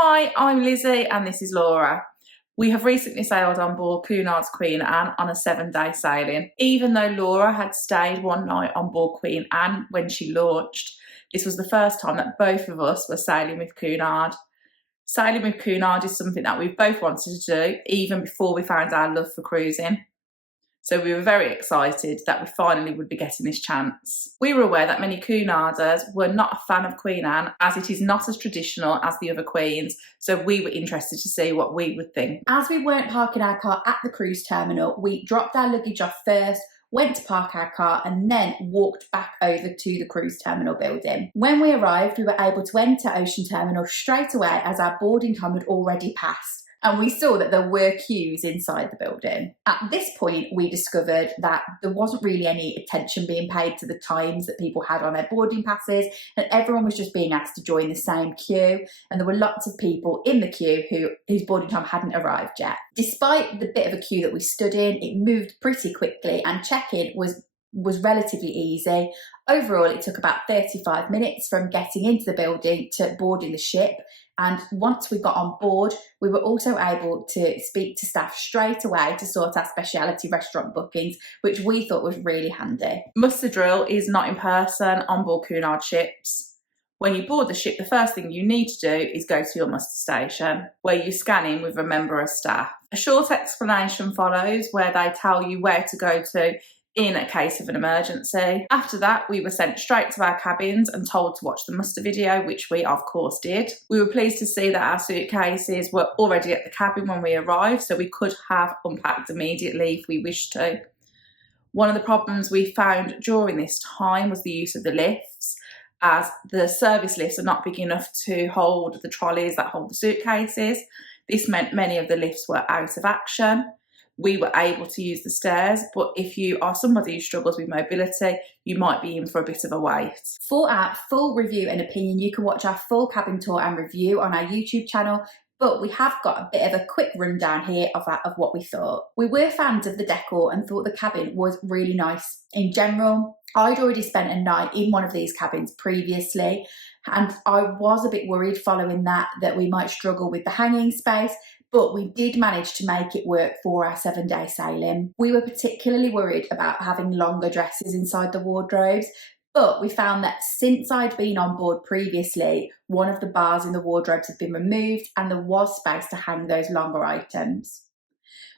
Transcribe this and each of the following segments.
Hi, I'm Lizzie and this is Laura. We have recently sailed on board Cunard's Queen Anne on a 7-day sailing. Even though Laura had stayed one night on board Queen Anne when she launched, this was the first time that both of us were sailing with Cunard. Sailing with Cunard is something that we've both wanted to do even before we found our love for cruising. So we were very excited that we finally would be getting this chance. We were aware that many Cunarders were not a fan of Queen Anne, as it is not as traditional as the other queens, so we were interested to see what we would think. As we weren't parking our car at the cruise terminal, we dropped our luggage off first, went to park our car and then walked back over to the cruise terminal building. When we arrived, we were able to enter Ocean Terminal straight away as our boarding time had already passed. And we saw that there were queues inside the building. At this point, we discovered that there wasn't really any attention being paid to the times that people had on their boarding passes, and everyone was just being asked to join the same queue. And there were lots of people in the queue whose boarding time hadn't arrived yet. Despite the bit of a queue that we stood in, it moved pretty quickly and check-in was relatively easy. Overall, it took about 35 minutes from getting into the building to boarding the ship. And once we got on board, we were also able to speak to staff straight away to sort our specialty restaurant bookings, which we thought was really handy. Muster drill is not in person on board Cunard ships. When you board the ship, the first thing you need to do is go to your muster station, where you scan in with a member of staff. A short explanation follows where they tell you where to go to in a case of an emergency. After that, we were sent straight to our cabins and told to watch the muster video, which we of course did. We were pleased to see that our suitcases were already at the cabin when we arrived, so we could have unpacked immediately if we wished to. One of the problems we found during this time was the use of the lifts, as the service lifts are not big enough to hold the trolleys that hold the suitcases. This meant many of the lifts were out of action. We were able to use the stairs, but if you are somebody who struggles with mobility, you might be in for a bit of a wait. For our full review and opinion, you can watch our full cabin tour and review on our YouTube channel, but we have got a bit of a quick rundown here of what we thought. We were fans of the decor and thought the cabin was really nice in general. I'd already spent a night in one of these cabins previously, and I was a bit worried following that we might struggle with the hanging space, but we did manage to make it work for our 7-day sailing. We were particularly worried about having longer dresses inside the wardrobes, but we found that since I'd been on board previously, one of the bars in the wardrobes had been removed and there was space to hang those longer items.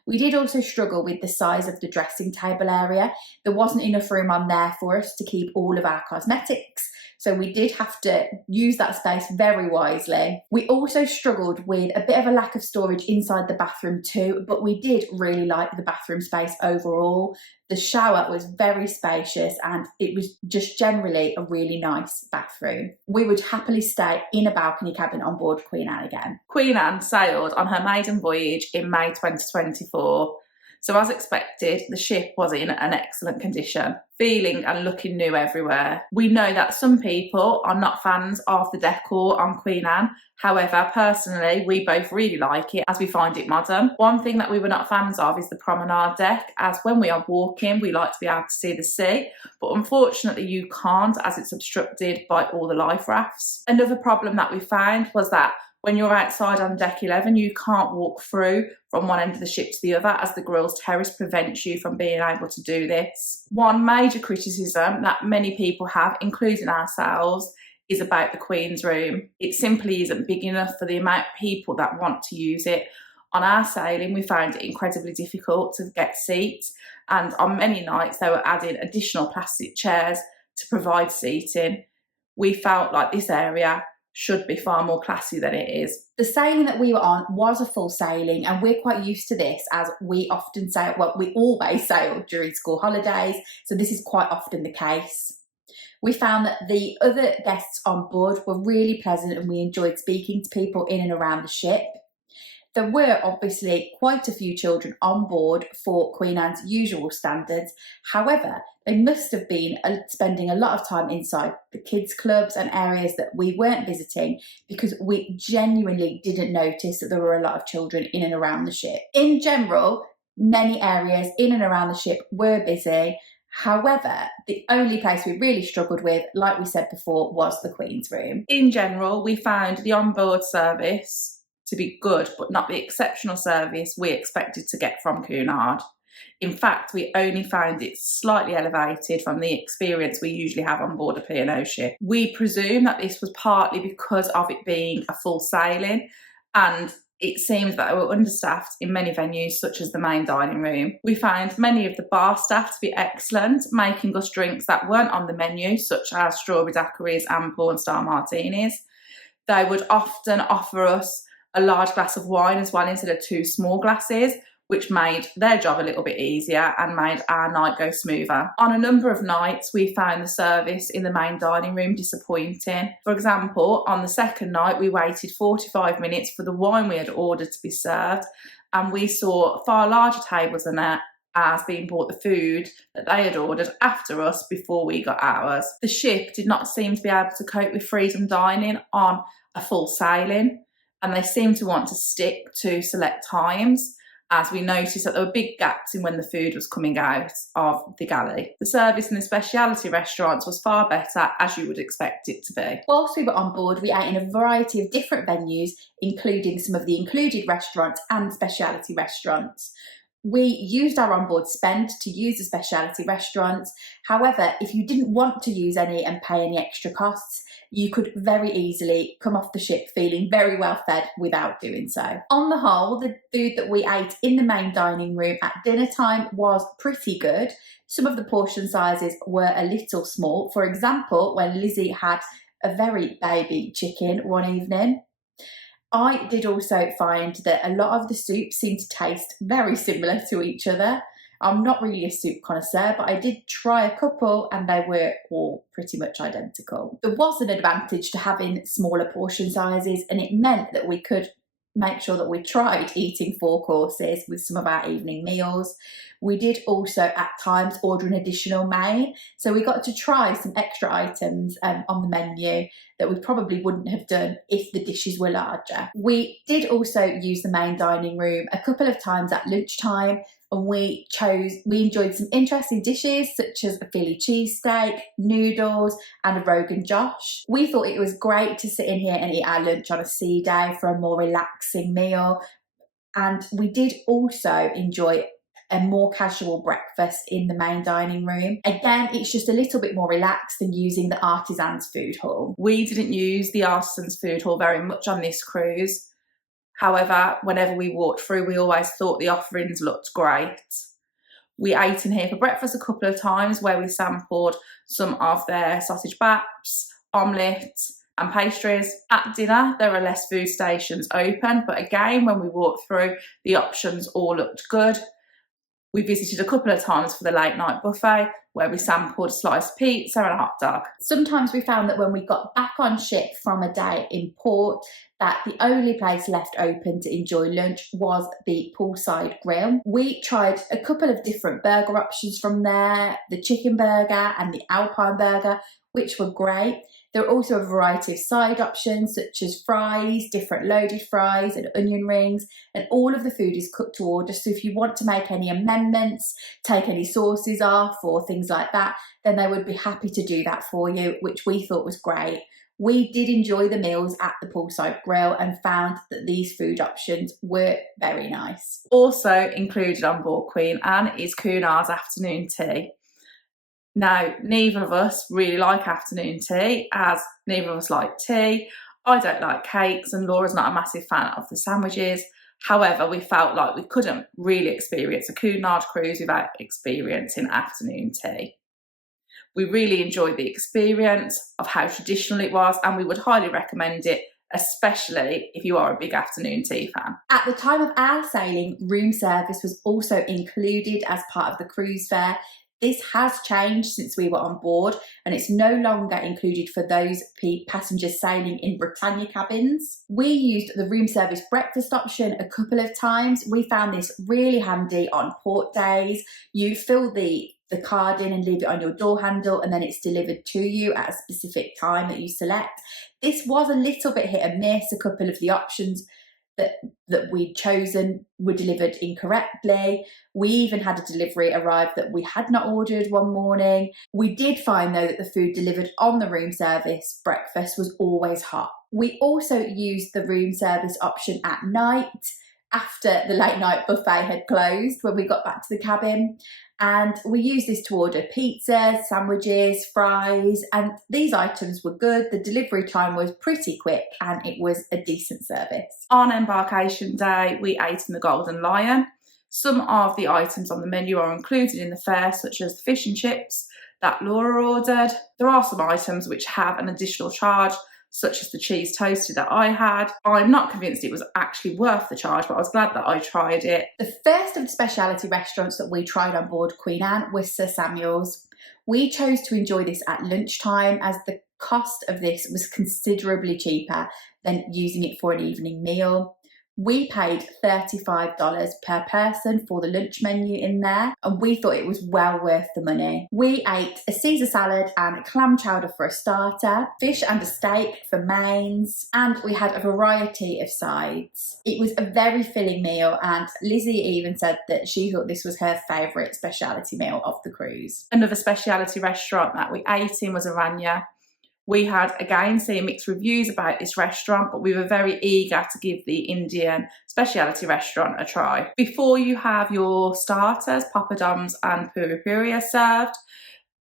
We did also struggle with the size of the dressing table area. There wasn't enough room on there for us to keep all of our cosmetics, so we did have to use that space very wisely. We also struggled with a bit of a lack of storage inside the bathroom too, but we did really like the bathroom space overall. The shower was very spacious and it was just generally a really nice bathroom. We would happily stay in a balcony cabin on board Queen Anne again. Queen Anne sailed on her maiden voyage in May 2024. So as expected, the ship was in an excellent condition, feeling and looking new everywhere. We know that some people are not fans of the decor on Queen Anne. However, personally, we both really like it as we find it modern. One thing that we were not fans of is the promenade deck, as when we are walking, we like to be able to see the sea, but unfortunately you can't as it's obstructed by all the life rafts. Another problem that we found was that when you're outside on deck 11, you can't walk through from one end of the ship to the other as the grille's terrace prevents you from being able to do this. One major criticism that many people have, including ourselves, is about the Queen's room. It simply isn't big enough for the amount of people that want to use it. On our sailing, we found it incredibly difficult to get seats, and on many nights they were adding additional plastic chairs to provide seating. We felt like this area should be far more classy than it is. The sailing that we were on was a full sailing, and we're quite used to this as we often sail, well, we always sail during school holidays, so this is quite often the case. We found that the other guests on board were really pleasant and we enjoyed speaking to people in and around the ship. There were obviously quite a few children on board for Queen Anne's usual standards. However, they must have been spending a lot of time inside the kids' clubs and areas that we weren't visiting, because we genuinely didn't notice that there were a lot of children in and around the ship. In general, many areas in and around the ship were busy, However, the only place we really struggled with, like we said before, was the Queen's Room. In general, we found the onboard service to be good, but not the exceptional service we expected to get from Cunard. In fact, we only found it slightly elevated from the experience we usually have on board a P&O ship. We presume that this was partly because of it being a full sailing, and it seems that we were understaffed in many venues, such as the main dining room. We found many of the bar staff to be excellent, making us drinks that weren't on the menu, such as strawberry daiquiris and porn star martinis. They would often offer us a large glass of wine as well instead of 2 small glasses, which made their job a little bit easier and made our night go smoother. On a number of nights, we found the service in the main dining room disappointing. For example, on the second night, we waited 45 minutes for the wine we had ordered to be served, and we saw far larger tables than ours being brought the food that they had ordered after us before we got ours. The ship did not seem to be able to cope with freedom dining on a full sailing, and they seemed to want to stick to select times, as we noticed that there were big gaps in when the food was coming out of the galley. The service in the specialty restaurants was far better, as you would expect it to be. Whilst we were on board, we ate in a variety of different venues, including some of the included restaurants and specialty restaurants. We used our onboard spend to use the specialty restaurants. However, if you didn't want to use any and pay any extra costs, you could very easily come off the ship feeling very well fed without doing so. On the whole, the food that we ate in the main dining room at dinner time was pretty good. Some of the portion sizes were a little small. For example, when Lizzie had a very baby chicken one evening. I did also find that a lot of the soups seemed to taste very similar to each other. I'm not really a soup connoisseur, but I did try a couple and they were all pretty much identical. There was an advantage to having smaller portion sizes, and it meant that we could make sure that we tried eating 4 courses with some of our evening meals. We did also at times order an additional main, so we got to try some extra items on the menu that we probably wouldn't have done if the dishes were larger. We did also use the main dining room a couple of times at lunchtime, and we enjoyed some interesting dishes such as a Philly cheesesteak, noodles and a Rogan Josh. We thought it was great to sit in here and eat our lunch on a sea day for a more relaxing meal, and we did also enjoy a more casual breakfast in the main dining room. Again, it's just a little bit more relaxed than using the Artisan's food hall. We didn't use the Artisan's food hall very much on this cruise. However, whenever we walked through, we always thought the offerings looked great. We ate in here for breakfast a couple of times, where we sampled some of their sausage baps, omelettes and pastries. At dinner, there are less food stations open, but again, when we walked through, the options all looked good. We visited a couple of times for the late night buffet, where we sampled a sliced pizza and a hot dog. Sometimes we found that when we got back on ship from a day in port, that the only place left open to enjoy lunch was the poolside grill. We tried a couple of different burger options from there, the chicken burger and the alpine burger, which were great. There are also a variety of side options such as fries, different loaded fries and onion rings, and all of the food is cooked to order. So if you want to make any amendments, take any sauces off or things like that, then they would be happy to do that for you, which we thought was great. We did enjoy the meals at the poolside grill and found that these food options were very nice. Also included on board Queen Anne is Cunard's afternoon tea. Now, neither of us really like afternoon tea, as neither of us like tea. I don't like cakes and Laura's not a massive fan of the sandwiches. However, we felt like we couldn't really experience a Cunard cruise without experiencing afternoon tea. We really enjoyed the experience of how traditional it was, and we would highly recommend it, especially if you are a big afternoon tea fan. At the time of our sailing, room service was also included as part of the cruise fare. This has changed since we were on board, and it's no longer included for those passengers sailing in Britannia cabins. We used the room service breakfast option a couple of times. We found this really handy on port days. You fill the card in and leave it on your door handle, and then it's delivered to you at a specific time that you select. This was a little bit hit and miss. A couple of the options that we'd chosen were delivered incorrectly. We even had a delivery arrive that we had not ordered one morning. We did find though that the food delivered on the room service breakfast was always hot. We also used the room service option at night after the late night buffet had closed when we got back to the cabin. And we used this to order pizzas, sandwiches, fries, and these items were good. The delivery time was pretty quick and it was a decent service. On embarkation day, we ate in the Golden Lion. Some of the items on the menu are included in the fare, such as the fish and chips that Laura ordered. There are some items which have an additional charge, such as the cheese toasty that I had. I'm not convinced it was actually worth the charge, but I was glad that I tried it. The first of the specialty restaurants that we tried on board Queen Anne was Sir Samuel's. We chose to enjoy this at lunchtime as the cost of this was considerably cheaper than using it for an evening meal. We paid $35 per person for the lunch menu in there, and we thought it was well worth the money. We ate a Caesar salad and clam chowder for a starter, fish and a steak for mains, and we had a variety of sides. It was a very filling meal, and Lizzie even said that she thought this was her favourite specialty meal of the cruise. Another specialty restaurant that we ate in was Aranya. We had again seen mixed reviews about this restaurant, but we were very eager to give the Indian specialty restaurant a try. Before you have your starters, papadums and puri puri are served,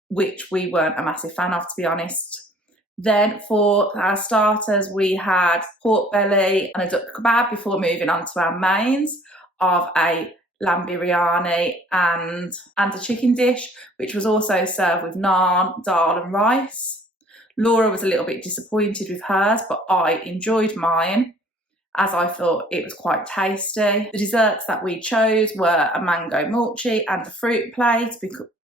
which we weren't a massive fan of, to be honest. Then for our starters, we had pork belly and a duck kebab before moving on to our mains of a lamb biryani and a chicken dish, which was also served with naan, dal and rice. Laura was a little bit disappointed with hers, but I enjoyed mine as I thought it was quite tasty. The desserts that we chose were a mango mochi and a fruit plate,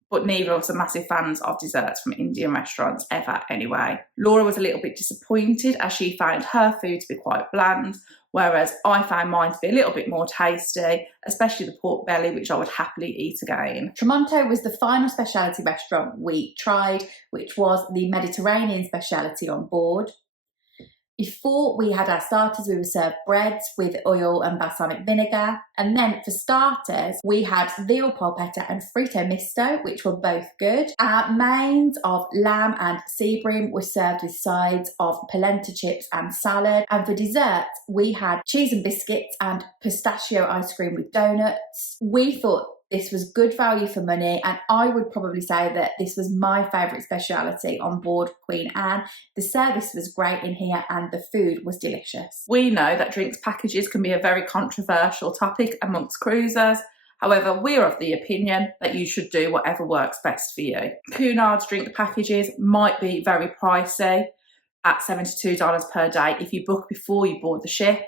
but neither of us are massive fans of desserts from Indian restaurants ever anyway. Laura was a little bit disappointed as she found her food to be quite bland, whereas I found mine to be a little bit more tasty, especially the pork belly, which I would happily eat again. Tremonto was the final specialty restaurant we tried, which was the Mediterranean specialty on board. Before we had our starters, we were served breads with oil and balsamic vinegar. And then for starters, we had veal polpetta and frito misto, which were both good. Our mains of lamb and sea bream were served with sides of polenta chips and salad. And for dessert, we had cheese and biscuits and pistachio ice cream with donuts. We thought this was good value for money, and I would probably say that this was my favourite speciality on board Queen Anne. The service was great in here and the food was delicious. We know that drinks packages can be a very controversial topic amongst cruisers. However, we're of the opinion that you should do whatever works best for you. Cunard's drink packages might be very pricey at $72 per day if you book before you board the ship.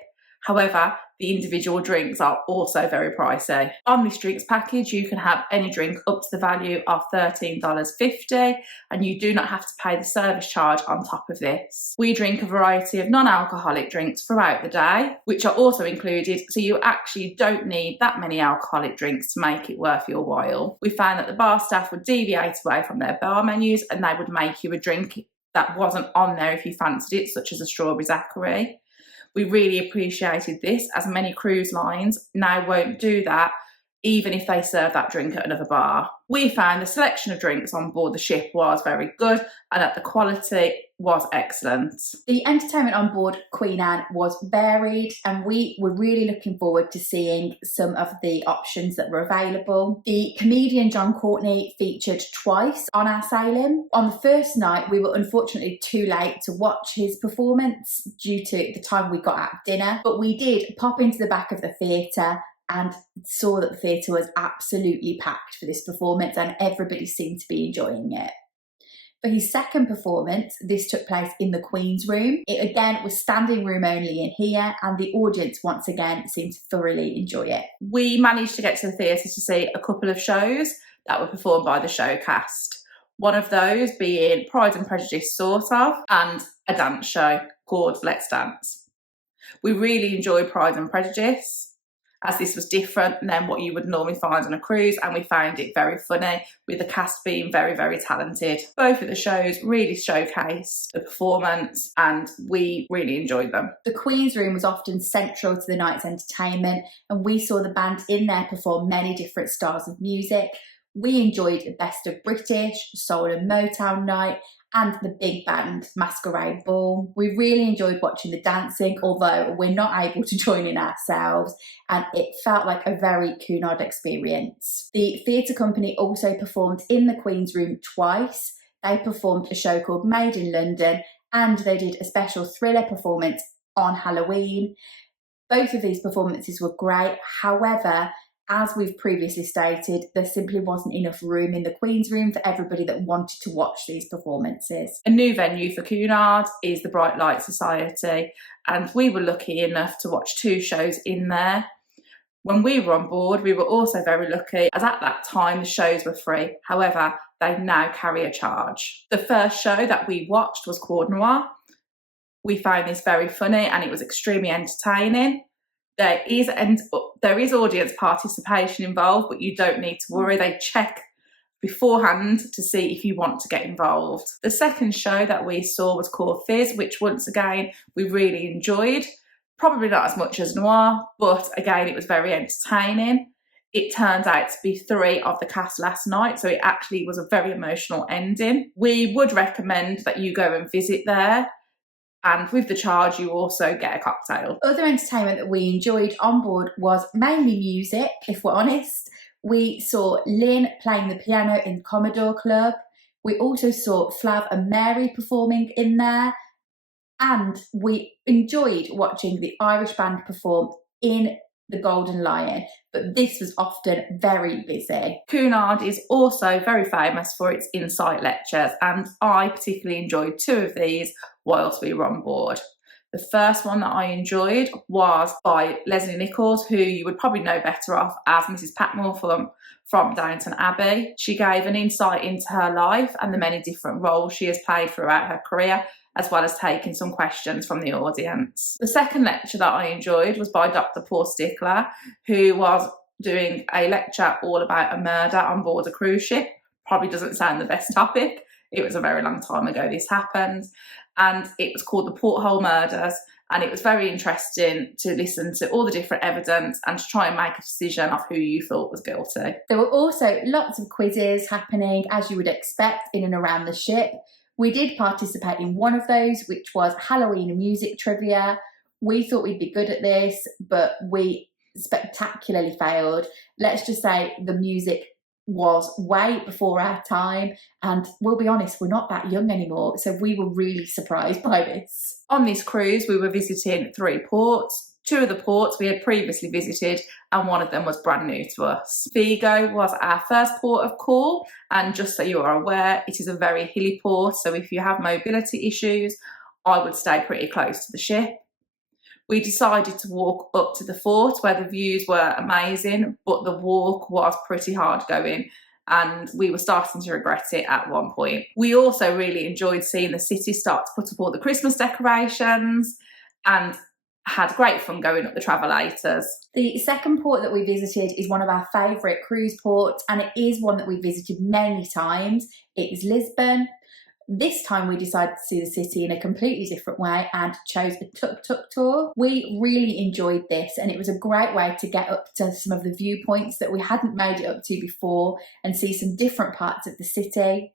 However, the individual drinks are also very pricey. On this drinks package, you can have any drink up to the value of $13.50, and you do not have to pay the service charge on top of this. We drink a variety of non-alcoholic drinks throughout the day, which are also included, so you actually don't need that many alcoholic drinks to make it worth your while. We found that the bar staff would deviate away from their bar menus and they would make you a drink that wasn't on there if you fancied it, such as a strawberry daiquiri. We really appreciated this, as many cruise lines now won't do that, even if they serve that drink at another bar. We found the selection of drinks on board the ship was very good and that the quality was excellent. The entertainment on board Queen Anne was varied, and we were really looking forward to seeing some of the options that were available. The comedian John Courtney featured twice on our sailing. On the first night, we were unfortunately too late to watch his performance due to the time we got at dinner, but we did pop into the back of the theatre and saw that the theatre was absolutely packed for this performance and everybody seemed to be enjoying it. For his second performance, this took place in the Queen's Room. It again was standing room only in here, and the audience once again seemed to thoroughly enjoy it. We managed to get to the theatre to see a couple of shows that were performed by the show cast. One of those being Pride and Prejudice, sort of, and a dance show called Let's Dance. We really enjoyed Pride and Prejudice, as this was different than what you would normally find on a cruise, and we found it very funny, with the cast being very, very talented. Both of the shows really showcased the performance and we really enjoyed them. The Queen's Room was often central to the night's entertainment, and we saw the band in there perform many different styles of music. We enjoyed the Best of British, Soul and Motown night, and the big band Masquerade Ball. We really enjoyed watching the dancing, although we're not able to join in ourselves, and it felt like a very Cunard experience. The theatre company also performed in the Queen's Room twice. They performed a show called Made in London, and they did a special thriller performance on Halloween. Both of these performances were great. However, as we've previously stated, there simply wasn't enough room in the Queen's Room for everybody that wanted to watch these performances. A new venue for Cunard is the Bright Light Society, and we were lucky enough to watch 2 shows in there. When we were on board, we were also very lucky, as at that time the shows were free. However, they now carry a charge. The first show that we watched was Cunard. We found this very funny and it was extremely entertaining. There is audience participation involved, but you don't need to worry. They check beforehand to see if you want to get involved. The second show that we saw was called Fizz, which once again we really enjoyed. Probably not as much as Noir, but again it was very entertaining. It turned out to be 3 of the cast last night, so it actually was a very emotional ending. We would recommend that you go and visit there. And with the charge, you also get a cocktail. Other entertainment that we enjoyed on board was mainly music, if we're honest. We saw Lynn playing the piano in Commodore Club. We also saw Flav and Mary performing in there. And we enjoyed watching the Irish band perform in the Golden Lion, but this was often very busy. Cunard is also very famous for its insight lectures, and I particularly enjoyed 2 of these whilst we were on board. The first one that I enjoyed was by Leslie Nichols, who you would probably know better off as Mrs. Patmore from Downton Abbey. She gave an insight into her life and the many different roles she has played throughout her career, as well as taking some questions from the audience. The second lecture that I enjoyed was by Dr. Paul Stickler, who was doing a lecture all about a murder on board a cruise ship. Probably doesn't sound the best topic. It was a very long time ago this happened, and it was called the Porthole Murders, and it was very interesting to listen to all the different evidence and to try and make a decision of who you thought was guilty. There were also lots of quizzes happening, as you would expect, in and around the ship. We did participate in one of those, which was Halloween music trivia. We thought we'd be good at this, but we spectacularly failed. Let's just say the music was way before our time, and we'll be honest, we're not that young anymore, so we were really surprised by this. On this cruise, we were visiting 3 ports. 2 of the ports we had previously visited, and one of them was brand new to us. Vigo was our first port of call, and just so you are aware, it is a very hilly port, so if you have mobility issues, I would stay pretty close to the ship. We decided to walk up to the fort where the views were amazing, but the walk was pretty hard going, and we were starting to regret it at one point. We also really enjoyed seeing the city start to put up all the Christmas decorations, and had great fun going up the travellators. The second port that we visited is one of our favourite cruise ports, and it is one that we visited many times. It is Lisbon. This time we decided to see the city in a completely different way and chose a tuk-tuk tour. We really enjoyed this, and it was a great way to get up to some of the viewpoints that we hadn't made it up to before and see some different parts of the city.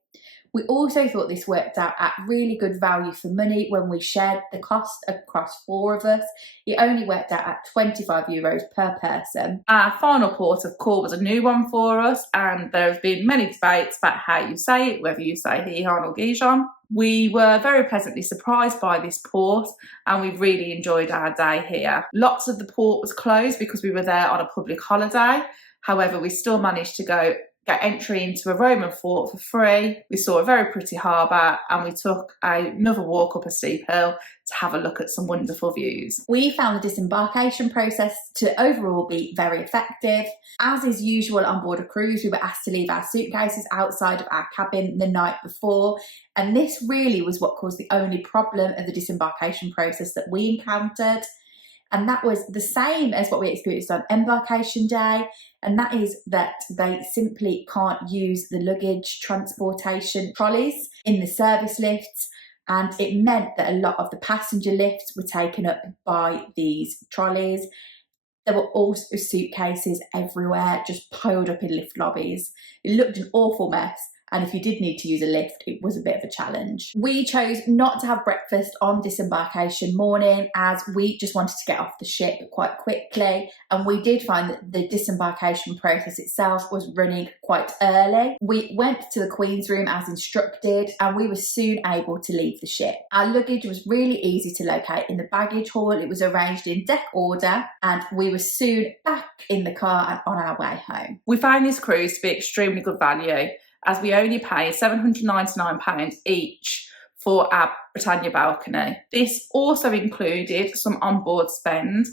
We also thought this worked out at really good value for money when we shared the cost across 4 of us. It only worked out at €25 per person. Our final port of call was a new one for us, and there have been many debates about how you say it, whether you say Gijon or Gijon. We were very pleasantly surprised by this port, and we really enjoyed our day here. Lots of the port was closed because we were there on a public holiday. However, we still managed to get entry into a Roman fort for free. We saw a very pretty harbour, and we took another walk up a steep hill to have a look at some wonderful views. We found the disembarkation process to overall be very effective. As is usual on board a cruise, we were asked to leave our suitcases outside of our cabin the night before, and this really was what caused the only problem of the disembarkation process that we encountered. And that was the same as what we experienced on Embarkation Day. And that is that they simply can't use the luggage transportation trolleys in the service lifts. And it meant that a lot of the passenger lifts were taken up by these trolleys. There were also suitcases everywhere, just piled up in lift lobbies. It looked an awful mess. And if you did need to use a lift, it was a bit of a challenge. We chose not to have breakfast on disembarkation morning as we just wanted to get off the ship quite quickly. And we did find that the disembarkation process itself was running quite early. We went to the Queen's room as instructed and we were soon able to leave the ship. Our luggage was really easy to locate in the baggage hall. It was arranged in deck order and we were soon back in the car and on our way home. We found this cruise to be extremely good value, as we only paid £799 each for our Britannia balcony. This also included some onboard spend,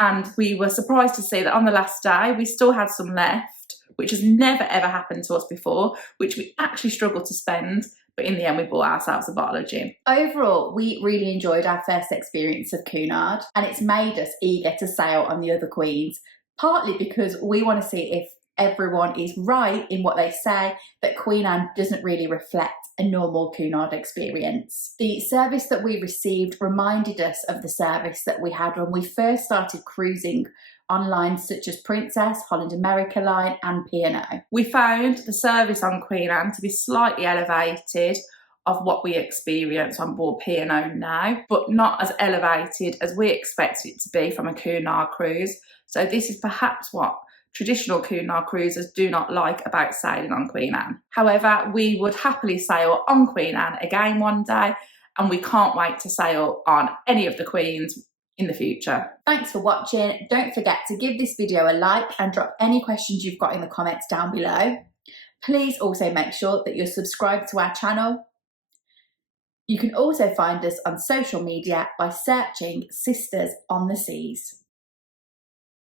and we were surprised to see that on the last day we still had some left, which has never ever happened to us before, which we actually struggled to spend, but in the end we bought ourselves a bottle of gin. Overall, we really enjoyed our first experience of Cunard, and it's made us eager to sail on the other Queens, partly because we want to see if everyone is right in what they say, that Queen Anne doesn't really reflect a normal Cunard experience. The service that we received reminded us of the service that we had when we first started cruising on lines such as Princess, Holland America Line and P&O. We found the service on Queen Anne to be slightly elevated of what we experience on board P&O now, but not as elevated as we expected it to be from a Cunard cruise. So this is perhaps what traditional Cunard cruisers do not like about sailing on Queen Anne. However, we would happily sail on Queen Anne again one day, and we can't wait to sail on any of the Queens in the future. Thanks for watching. Don't forget to give this video a like and drop any questions you've got in the comments down below. Please also make sure that you're subscribed to our channel. You can also find us on social media by searching Sisters on the Seas.